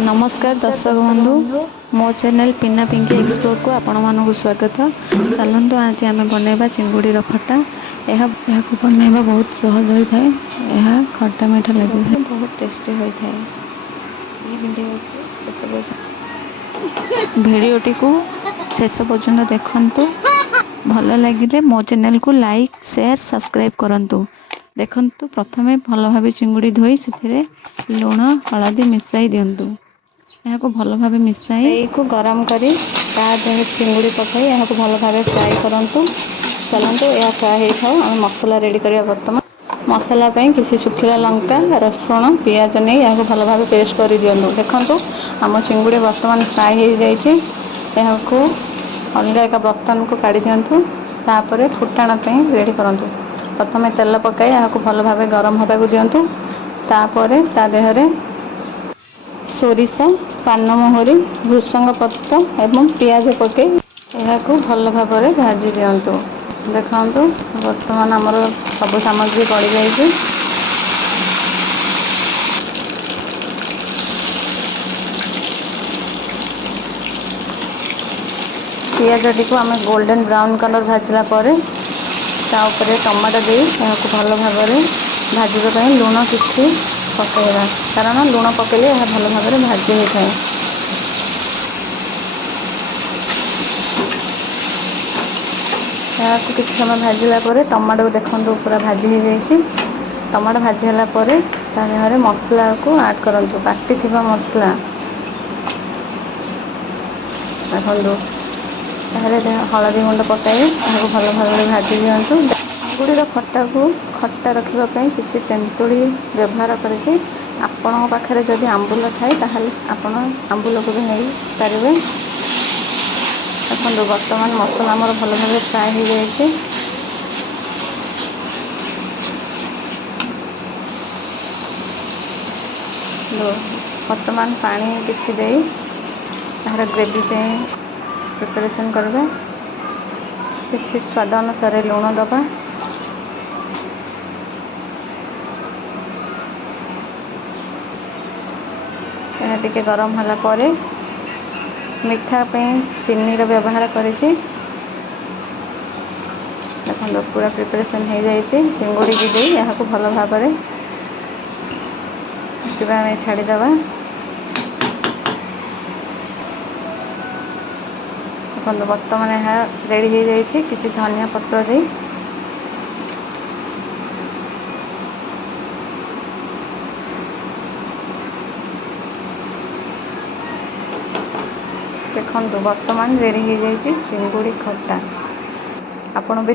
नमस्कार दर्शक बंधु मो चैनल पिना पिंकी एक्सप्लोर को आपण मानक स्वागत। चलतु आज आम बनैबा चिंगुड़ी खटा। यह बनैबा बहुत सहज होता है। यह खट्टा मीठा लगे बहुत टेस्टी होता है। भिडियोटी को शेष पर्यंत देखंतु। भल लगे मो चैनल को लाइक शेयर सब्सक्राइब करंतु। देखंतु प्रथमे भल भाव चिंगुड़ी धोई से लुण हलदी मिसाई दिंतु। यहाँ भल भाव मिसाई को गरम करी चिंगुड़ी पकाई यहाँ भल भाव फ्राए करूँ। चलतु यह फ्राए हो आम मसला रेडी करिया। बर्तमान मसला किसी सुखिला लंका रसुण पियाज नहीं यहाँ भल भाव पेस्ट कर दिंतु। देखो आम चिंगुड़ी बर्तमान फ्राए हो जाए। अलग एक बर्तन को काढ़ी दिंतु। तापर फुटाण रेडी करूँ। प्रथम तेल पकाई यहाँ भल भाव गरम होगा दिंतु। तापर ता देहरे सोरिष पानमहुरी भृषंग पत्र एवं पियाज पके यह भल भाव भाजी दिंतु। देखु बर्तमान आमर सब सामग्री पड़ जाए। पियाजटी को आम गोल्डन ब्राउन कलर भाजला टमाटो दे भल भाव भाजवाई लुण किसी पकड़ा कारण लुण पकड़े यह भल भाव भाजी होता है। यहाँ किसी समय भाजला टमाटो देखो पूरा भाजी हो जाए। टमाटो भाजीला मसला को ऐड करूँ। बाटी थी मसला देखो हलदी गुंड पकाई यहाँ भल भाव भाजी दिंतु। चिंगुड़ी खटा को खट्टा रखापी किसी तेंतुड़ी व्यवहार करें। आपण पाखे जदि आंबुल थाए ताहले आपण आंबुल को भी नहीं पारे। देखो बर्तमान मसला आमर भल भाव फ्राए हो जाए। बर्तमान पानी किसी दे तार ग्रेवी प्रिपरेशन करवा। किसी स्वाद अनुसार लुण दबा। यह टिके गरम होला परे मीठा चीनी व्यवहार करें। देखो पूरा प्रिपरेशन हो जाए। चिंगुड़ी की दे यहाँ भल भाव छाड़ीद। देखो बर्तमान यहाँ रेडी हो जाए। किसी धनिया पत्र दे देखो बर्तमान रेडी हो जाए चिंगुड़ी खट्टा। आपण भी